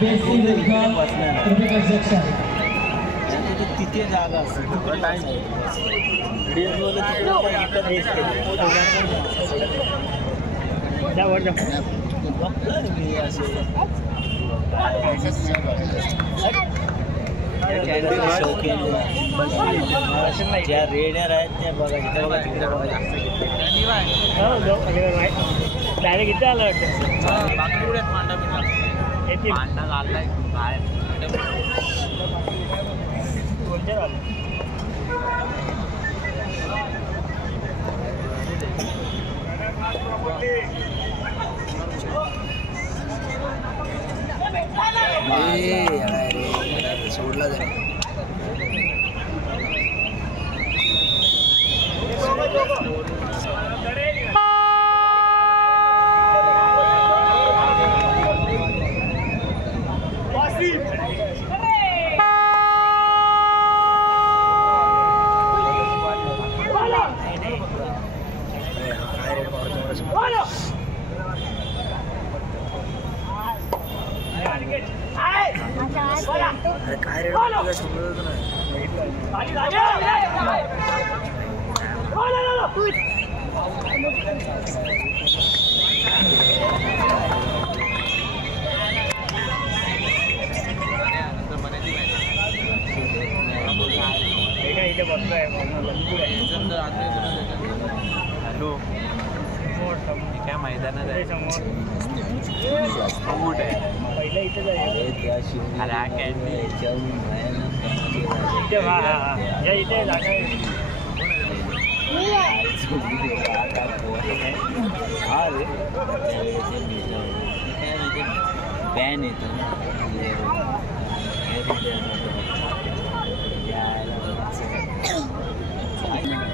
Basic तिथे जागा असते टाइम ज्या रेड्या आहेत त्या बघा इथे बघा तिकडे बघा डायरेक्ट इथे आलं वाटतं पांडा घाललाय बाहेर सोडला जाईल काय रे समजत हॅलो काय मैदानात आहे पहिला इथे इथे जागा बॅन येतो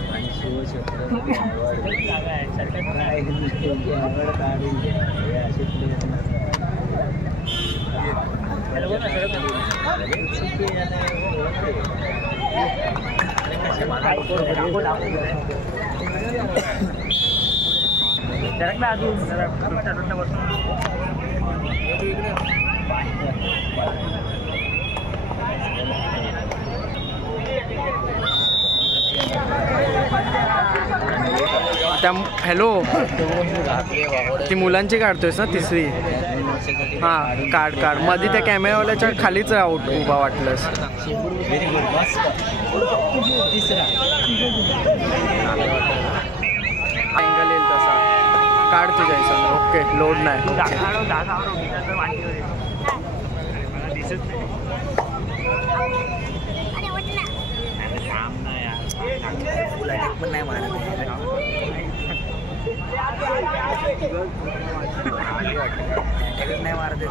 आणि शिवछत्रपती हॅलो ती मुलांची काढतोयस ना तिसरी हां काढ मध्ये त्या कॅमेरावाल्याच्या खालीच आउट उभा वाटलंस व्हेरी गुड बस तिसरा अँगल येईल तसा काढ तुझ्या हिशोबाने ओके लोड नाही पण नाही मारत नाही मारत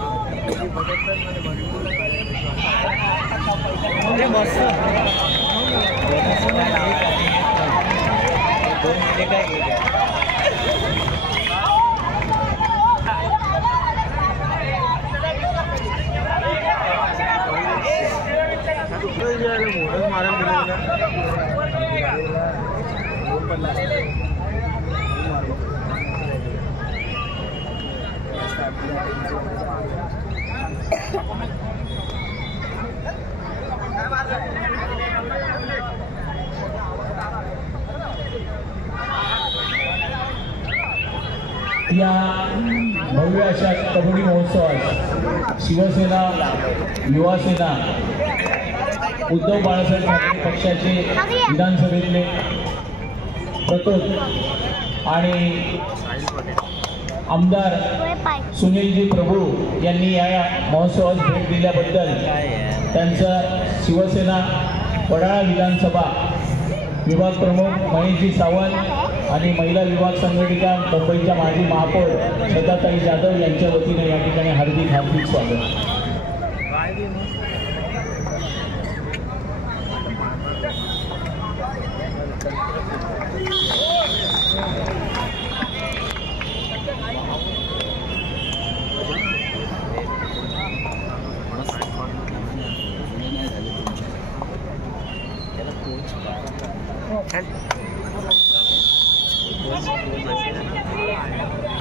या भव्य अशा कबड्डी महोत्सवात शिवसेना युवासेना उद्धव बाळासाहेब ठाकरे पक्षाचे विधानसभेतले प्रतोद आणि आमदार सुनीलजी प्रभू यांनी या महोत्सवास भेट दिल्याबद्दल त्यांचा शिवसेना वडाळा विधानसभा विभाग प्रमुख महेशजी सावंत आणि महिला विभाग संघटिका मुंबईच्या माजी महापौर श्रद्धाताई जाधव यांच्या वतीने या ठिकाणी हार्दिक स्वागत.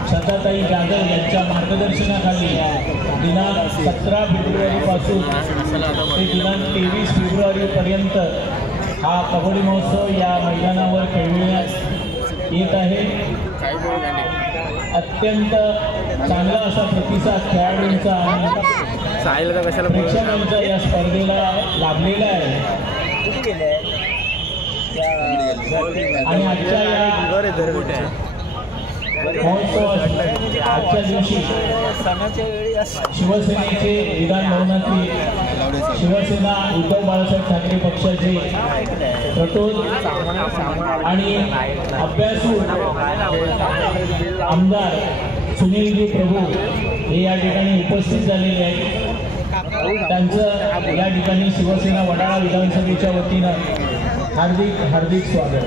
श्रद्धाताई जाधव यांच्या मार्गदर्शनाखाली दिनांक 17 फेब्रुवारीपासून ते दिनांक 23 फेब्रुवारीपर्यंत हा कबड्डी महोत्सव या मैदानावर खेळविण्यात येत आहे. अत्यंत चांगला असा प्रतिसाद खेळाडूंचा आणि प्रेक्षकांचा या स्पर्धेला लाभलेला आहे. आणि आजच्या या महोत्सवात आजच्या दिवशी शिवसेनेचे विधान भवनातील शिवसेना उद्धव बाळासाहेब ठाकरे पक्षाचे प्रतोद आणि अभ्यासू आमदार सुनीलजी प्रभू हे या ठिकाणी उपस्थित झालेले आहेत. त्यांचं या ठिकाणी शिवसेना वडाळा विधानसभेच्या वतीनं हार्दिक हार्दिक स्वागत.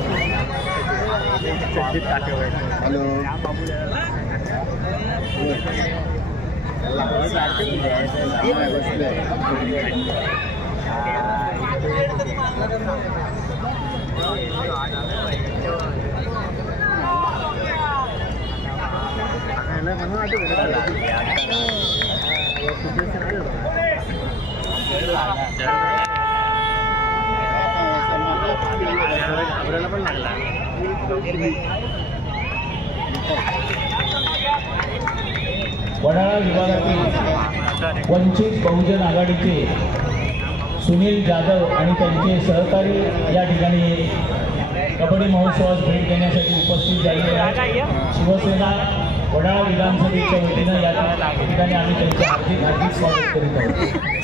हॅलो वडाळा विभागातील वंचित बहुजन आघाडीचे सुनील जाधव आणि त्यांचे सहकारी या ठिकाणी कबड्डी महोत्सवास भेट देण्यासाठी उपस्थित झालेले आहेत. शिवसेना वडाळा विधानसभेच्या वतीनं या ठिकाणी आम्ही त्यांचे हार्दिक हार्दिक स्वागत करीत आहोत.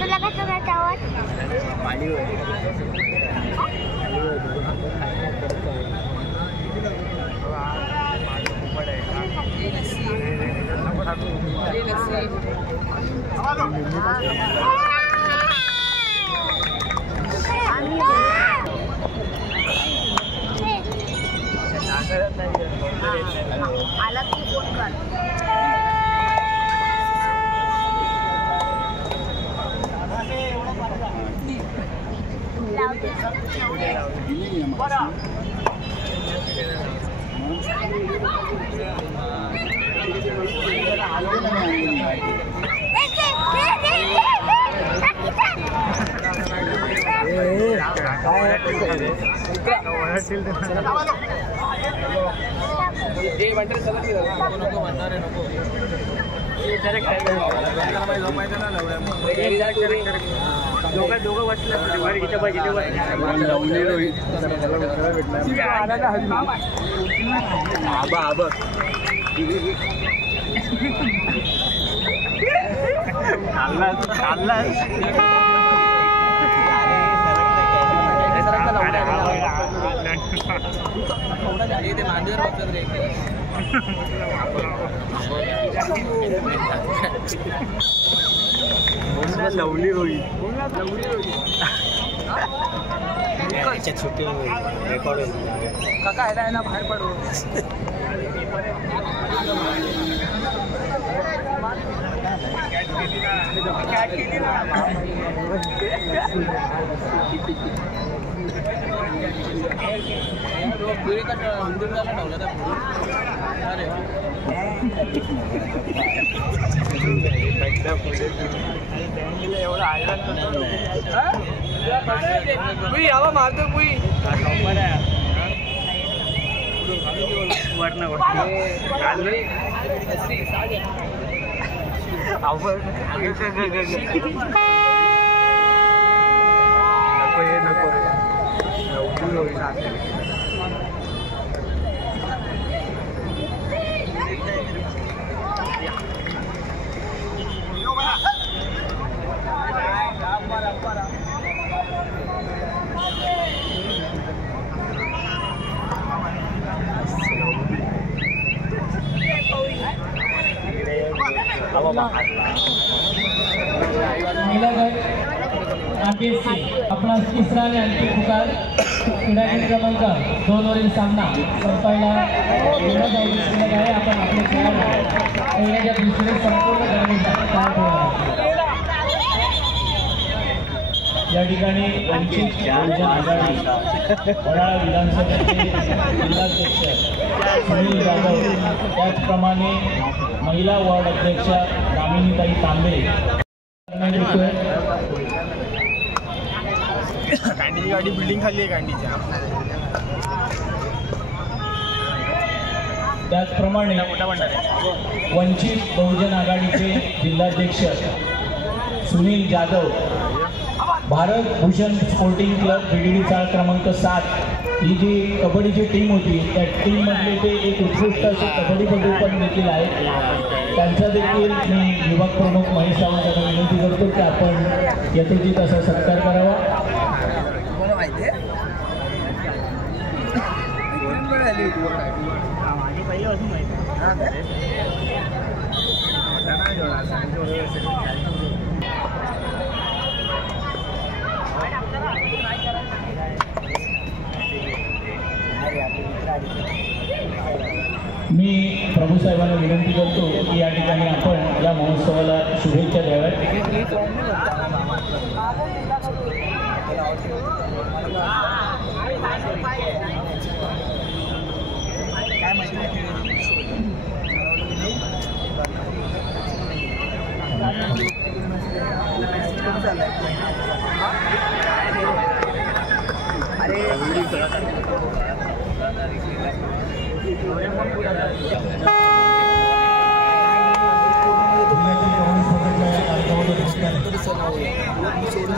तुला कसं करायचं आवाज? आला की फोन कर. दोघं वाटलं लवली रोई छोटे रेकॉर्ड काका आहे ना बाहेर पडू. एवढं यावा मारतो UPSC आपला तिसरा आणि अंतिम पुकार क्रीडागीत क्रमांक 2 वरील सामना संपायला शिल्लक आहे. आपण आपले खेळाडू खेळण्याच्या दृष्टीने संपूर्ण करण्याचा या ठिकाणी वंचित बहुजन आघाडी वडाळा विधानसभेचे जिल्हाध्यक्ष सुनील जाधव, त्याचप्रमाणे महिला वॉर्ड अध्यक्षा दामिनीताई तांबे, कांडीची गाडी बिल्डिंग खाली आहे कांडीच्या. त्याचप्रमाणे वंचित बहुजन आघाडीचे जिल्हाध्यक्ष Sunil Jadhav, Bharat Bhushan sporting club BDD चाळ क्रमांक 7 ही जी कबड्डीची टीम होती त्या टीममधले ते एक उत्कृष्ट असे कबड्डीपटू पण देखील आहेत. त्यांचा देखील मी विभाग प्रमुख महेश सावंत यांना विनंती करतो की आपण यथोचित असा सत्कार करावा. मी प्रभूसाहेबांना विनंती करतो की या ठिकाणी आपण या महोत्सवाला शुभेच्छा द्याव्यात.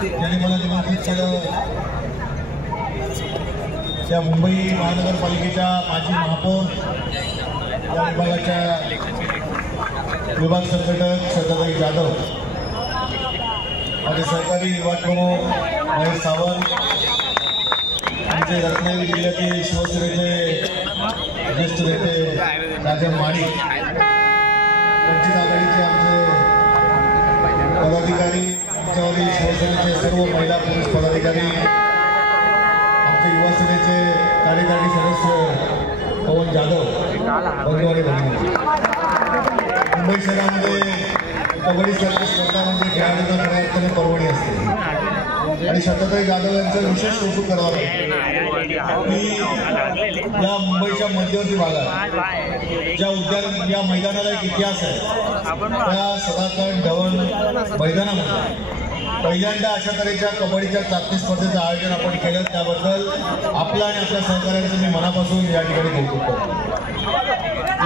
त्यांनी मला निमंत्रित केलं. त्या मुंबई महानगरपालिकेच्या माजी महापौर, या विभागाच्या विभाग संघटक श्रद्धाताई जाधव, माझे सहकारी विभाग प्रमुख महेश सावंत, आमचे रत्नागिरी जिल्ह्यातील शिवसेनेचे ज्येष्ठ नेते राजन माडिक, वंचित आघाडीचे आमचे पदाधिकारी, आमच्यावरील शिवसेनेचे सर्व महिला पुरुष पदाधिकारी, आमचे युवा सेनेचे कार्यकारी सदस्य पवन जाधव, बंधू आणि भगिनी. मुंबई शहरामध्ये कबड्डीसारख्या स्पर्धामध्ये खेळाडूंना खऱ्या अर्थाने पर्वणी असते आणि श्रद्धाताई जाधव यांचं विशेष कौतुक करावं लागतं की या मुंबईच्या मध्यवर्ती भागात ज्या उद्यान या मैदानाला एक इतिहास आहे, त्या सदाकरण धवन मैदानामध्ये पहिल्यांदा अशा तऱ्हेच्या कबड्डीच्या चाचणी स्पर्धेचं आयोजन आपण केलं, त्याबद्दल आपला आणि आपल्या सहकाऱ्यांचं मी मनापासून या ठिकाणी कौतुक करतो.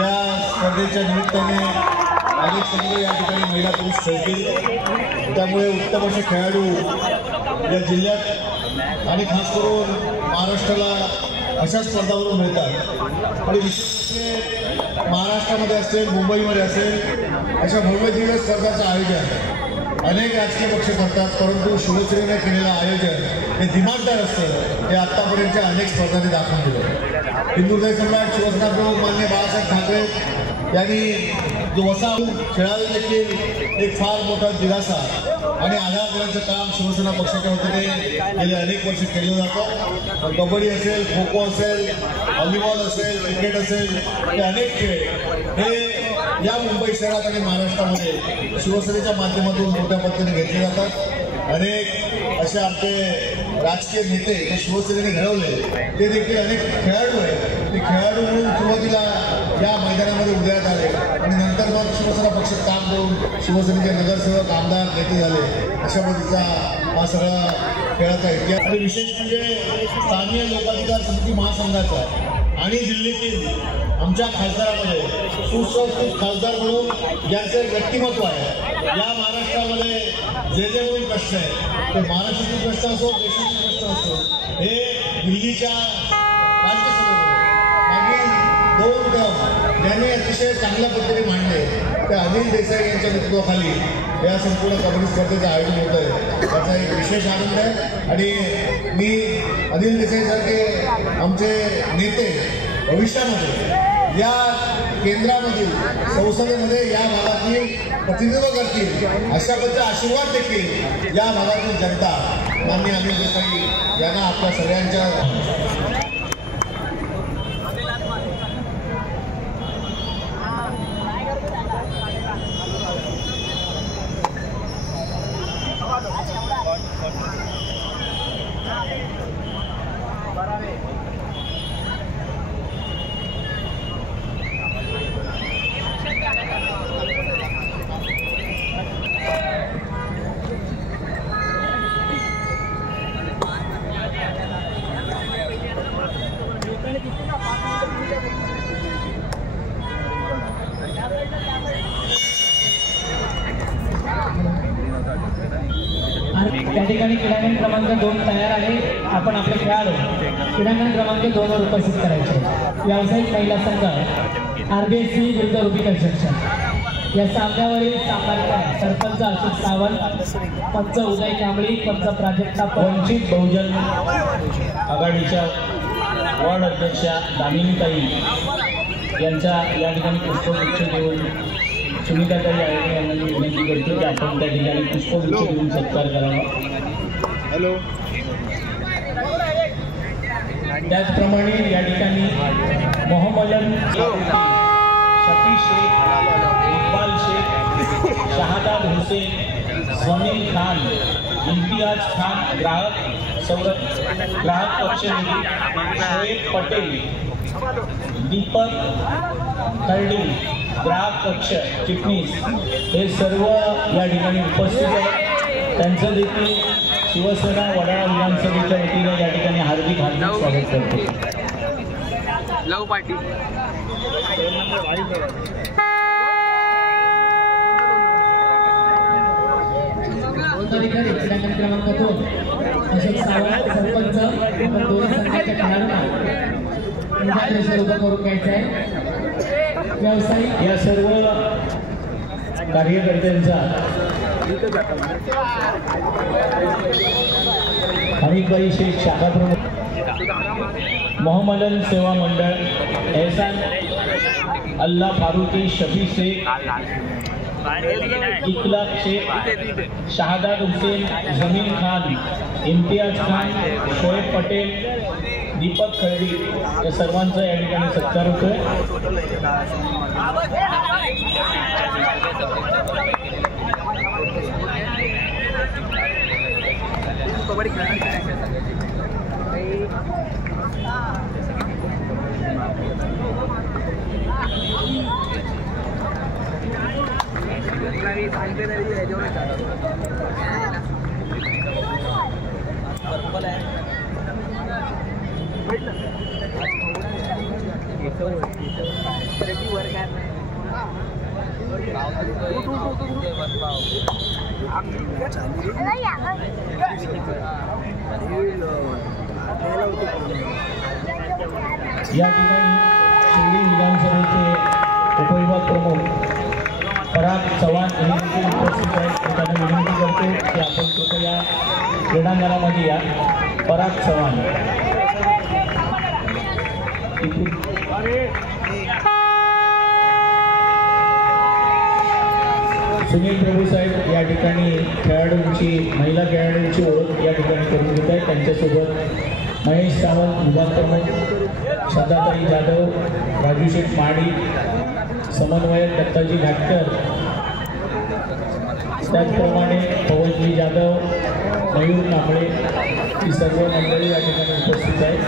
या स्पर्धेच्या निमित्ताने अनेक संघ या ठिकाणी महिला पुरुष खेळतील, त्यामुळे उत्तम असे खेळाडू या जिल्ह्यात आणि खास करून महाराष्ट्राला अशा स्पर्धावरून मिळतात. आणि विशेष महाराष्ट्रामध्ये असेल, मुंबईमध्ये असेल, अशा भव्य दिव्य स्पर्धाचं आयोजन अनेक राजकीय पक्ष करतात, परंतु शिवसेनेने केलेलं आयोजन हे दिमागदार असतं. हे आत्तापर्यंतच्या अनेक स्पर्धांनी दाखवून दिलं. हिंदुहृदय सम्राट शिवसेना प्रमुख माननीय बाळासाहेब ठाकरे यांनी जो वसा खेळायला देखील एक फार मोठा दिलासा आणि आधार देण्याचं काम शिवसेना पक्षाच्या वतीने गेले अनेक वर्ष केलं जातं. कबड्डी असेल, खो खो असेल, व्हॉलीबॉल असेल, क्रिकेट असेल, हे अनेक खेळ हे या मुंबई शहरात आणि महाराष्ट्रामध्ये शिवसेनेच्या माध्यमातून मोठ्या पद्धतीने घेतले जातात. अनेक असे आमचे राजकीय नेते जे शिवसेनेने घडवले ते देखील अनेक खेळाडू आहेत. ते खेळाडू म्हणून सुरुवातीला या मैदानामध्ये उदयात आले आणि नंतर मग शिवसेना पक्षात काम करून शिवसेनेचे नगरसेवक, आमदार, नेते झाले. अशा पद्धतीचा हा सगळा खेळाचा इतिहास. आणि विशेष म्हणजे स्थानीय लोकाधिकार समिती महासंघाचा आणि दिल्लीतील आमच्या खासदारामध्ये सुसंस्कृत खासदार म्हणून ज्यांचे व्यक्तिमत्व आहे. या महाराष्ट्रामध्ये जे जे काही प्रश्न आहेत ते महाराष्ट्राचे प्रश्न असो, देशाचे प्रश्न असो, हे दिल्लीच्या राज्यसभेमध्ये मागील 2 टर्म ज्यांनी अतिशय चांगल्या पद्धतीने मांडले त्या अनिल देसाई यांच्या नेतृत्वाखाली या संपूर्ण कबड्डी स्पर्धेचं आयोजन होतं आहे. त्याचा एक विशेष आनंद आहे आणि मी अनिल देसाईसारखे आमचे नेते भविष्यामध्ये या केंद्रामधील संसदेमध्ये या भागातील प्रतिनिधित्व करतील अशा पद्धतीचे आशीर्वाद देखील या भागातील जनता माननीय अनिल देसाई यांना आपल्या सगळ्यांच्या त्या ठिकाणी क्रीडांगण क्रमांक 2 तयार आहे. आपण आपले खेळाडू क्रीडांगण क्रमांक 2 वर उपस्थित करायचे. व्यावसायिक महिला संघ RBSC विरुद्ध रुबी कन्स्ट्रक्शन या सामन्यावरील सामना सरपंच अशोक सावंत, पंच उदय कांबळी, पंच प्राजक्ता वंचित बहुजन आघाडीच्या वॉर्ड अध्यक्षा दामिनीताई यांच्या या ठिकाणी पुष्पगुच्छ देऊन सुनीताताई आयोगे यांना मी विनंती करतो की आपण त्या ठिकाणी पुष्पगुच्छ देऊन सत्कार करावा. हॅलो. त्याचप्रमाणे या ठिकाणी मोहम्मदन शफी शेख, इक्बाल शेख, शहादाद हुसेन, समीर खान, इम्तियाज खान ग्राहक पक्षनिधी, शोएब पटेल, दीपक खर्डी ग्राहक पक्ष चिटणीस हे सर्व या ठिकाणी उपस्थित आहेत. त्यांचं देखील शिवसेना वडाळा विधानसभेच्या वतीने या ठिकाणी हार्दिक स्वागत करतो. लव पार्टी क्रीडांगण क्रमांक 2 अशोक सावंत सरपंच आपण 2 संघाच्या खेळाडूंना उभं करून घ्यायचं आहे. व्यावसायिक या सर्व कार्यकर्त्यांचा हनीफबाई शेख शाखा प्रमुख, मोहम्मदन सेवा मंडळ, एहसान अल्लाह फारुकी, शफी शेख, इकलाक शेख, शहादाद हुसेन, जमीन खान, इम्तियाज खान, शोएब पटेल, दीपक खर्डी या सर्वांचा या ठिकाणी सत्कार होतोय. या ठिकाणी शिर्डी विधानसभेचे उपविभाग प्रमुख पराग चव्हाण यांनी देखील उपस्थित आहेत. त्यांना विनंती करतो की आपण कृपया क्रीडांगणामध्ये या. पराग चव्हाण सुनील प्रभू साहेब या ठिकाणी महिला खेळाडूंची ओळख या ठिकाणी करून घेत आहेत. त्यांच्यासोबत महेश सावंत विभाग प्रमुख, श्रद्धाताई जाधव, राजू शेठ माडी, समन्वयक दत्ताजी घाटकर, त्याचप्रमाणे पवनजी जाधव, मयूर कांबळे ही सर्व मंडळी या ठिकाणी उपस्थित आहेत.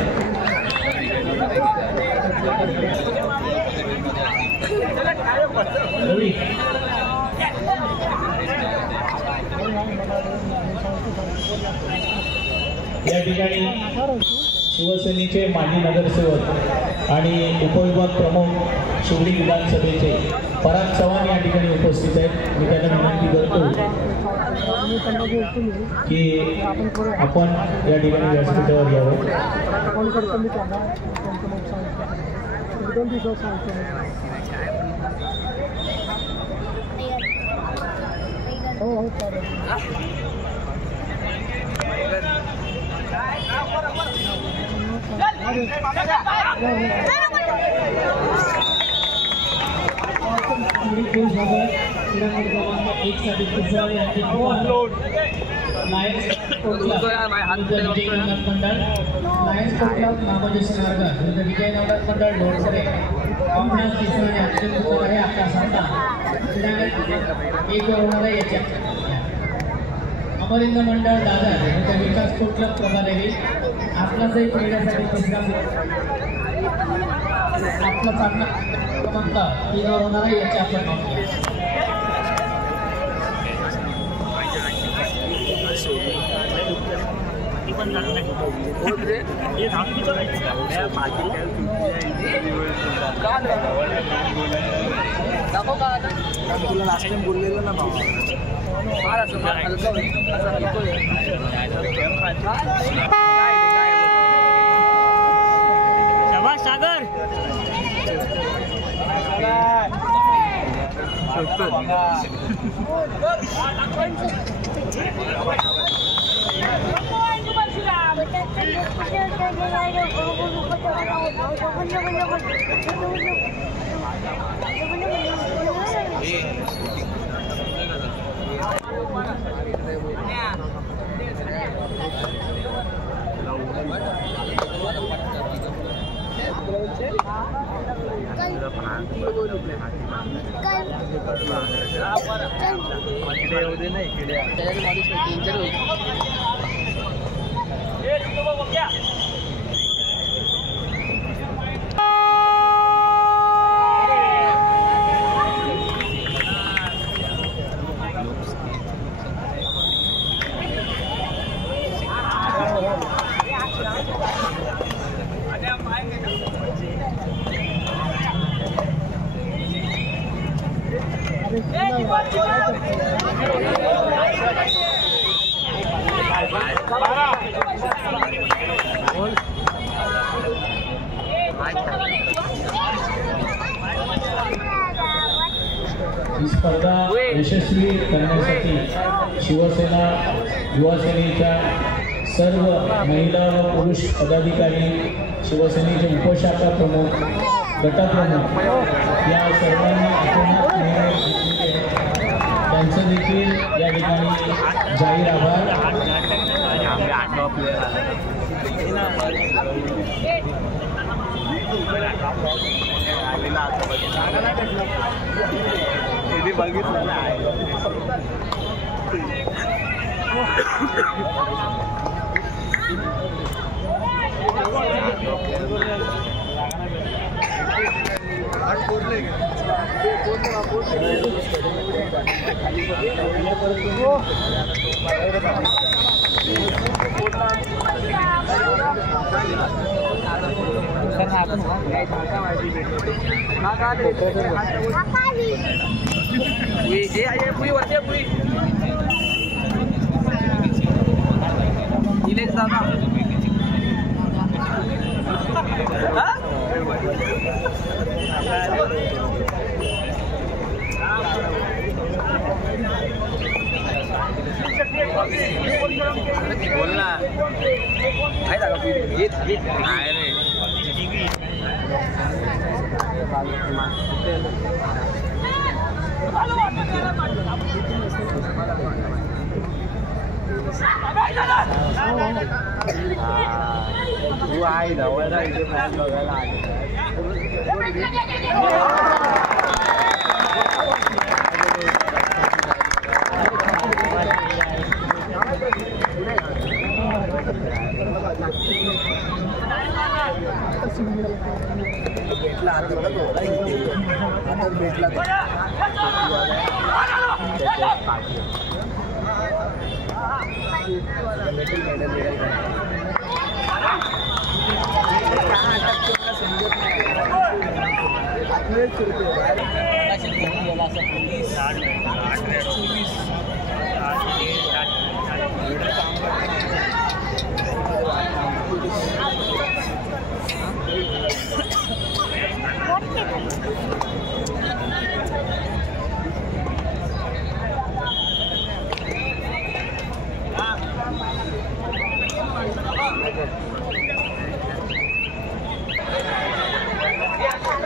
या ठिकाणी शिवसेनेचे माजी नगरसेवक आणि उपविभाग प्रमुख शिर्डी विधानसभेचे पराग चव्हाण या ठिकाणी उपस्थित आहेत. मी त्यांना विनंती करतो की आपण या ठिकाणी व्यासपीठावर यावं. क्रमांक 1 साठी नवनाथ मंडळ, लायन्स स्पोर्ट क्लब नामोजी सिंगारकर, विजय नवनाथ मंडळ ढोळसरे, अविनाश देशमुख आणि अक्षय कुमार आहे आपला सामना एक होणारा याच्या अमरिंद मंडळ दादर विरुद्ध विकास स्पोर्ट क्लब प्रभादेवी आपलाच एक खेळण्यासाठी तिसरा आपला सामना क्रमांक 3 होणारा याच्या आपण नोंदवूया. तुला लास्ट टाइम बोललेलं ना भाऊ शाबाश सागर ही स्पर्धा यशस्वी करण्यासाठी शिवसेना युवासेनेच्या सर्व महिला व पुरुष पदाधिकारी, शिवसेनेचे उपशाखा प्रमुख, गटप्रमुख या सर्वांनी अतोनात निर्णय घेतलेले त्यांचं देखील या ठिकाणी जाहीर आभार.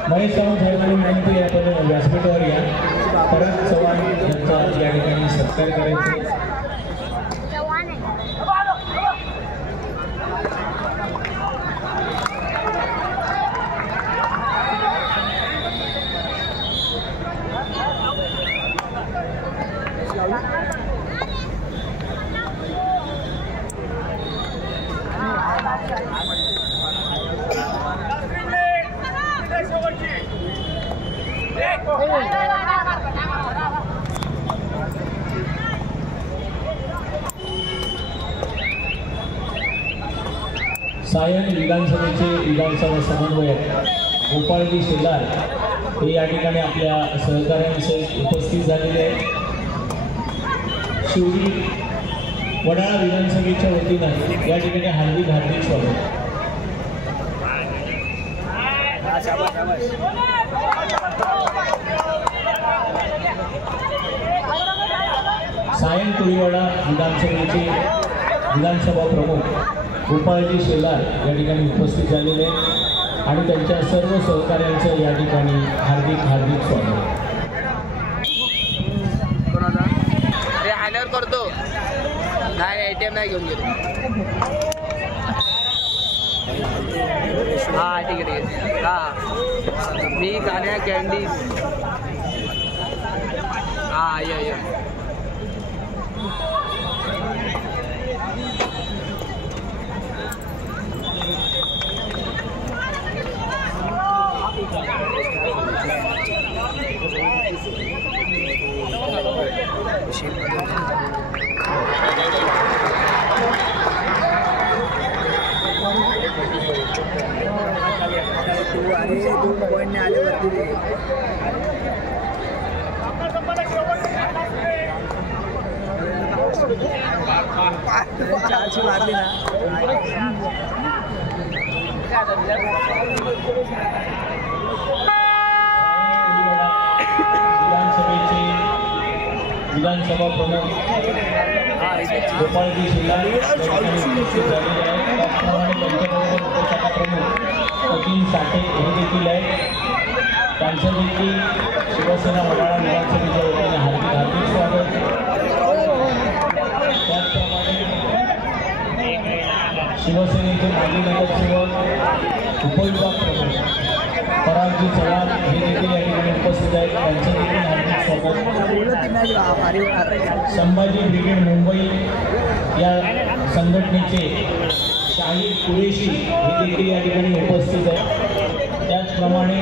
महेश सावंत साहेबांनी विनंती आहे, आपण व्यासपीठावर या. परत चव्हाण यांचा या ठिकाणी सत्कार करायचा. सायन विधानसभेचे विधानसभा समन्वयक गोपाळजी शेलार हे या ठिकाणी आपल्या सहकाऱ्यांसहित उपस्थित झालेले आहेत. शिवडी वडाळा विधानसभेच्या वतीनं या ठिकाणी हार्दिक हार्दिक स्वागत. सायन कोळीवाडा विधानसभेचे विधानसभा प्रमुख गोपाळजी शेलार या ठिकाणी उपस्थित झालेले आहेत आणि त्यांच्या सर्व सहकाऱ्यांचं या ठिकाणी हार्दिक हार्दिक स्वागत. आल्यावर करतो नाही ATM नाही घेऊन गेलो. हा ठीक आहे हा मी गाण्या कॅन्डी हा ये मारली ना विधानसभेचे विधानसभा प्रमुख गोपाळजी शेलार उपस्थित झालेले आहेत. त्याचप्रमाणे त्यांच्याबरोबर उपशाखा प्रमुख सचिन साठे हे देखील आहेत. त्यांचं देखील शिवसेना वडाळा विधानसभेच्या वतीने हार्दिक हार्दिक स्वागत. त्याचप्रमाणे शिवसेनेचे माजी नगरसेवक उपविभाग प्रमुख परागजी चव्हाण हे देखील या ठिकाणी उपस्थित आहेत. त्यांचं देखील हार्दिक स्वागत. संभाजी ब्रिगेड मुंबई या संघटनेचे शाहीर कुरेशी हे देखील या ठिकाणी उपस्थित आहेत. त्याचप्रमाणे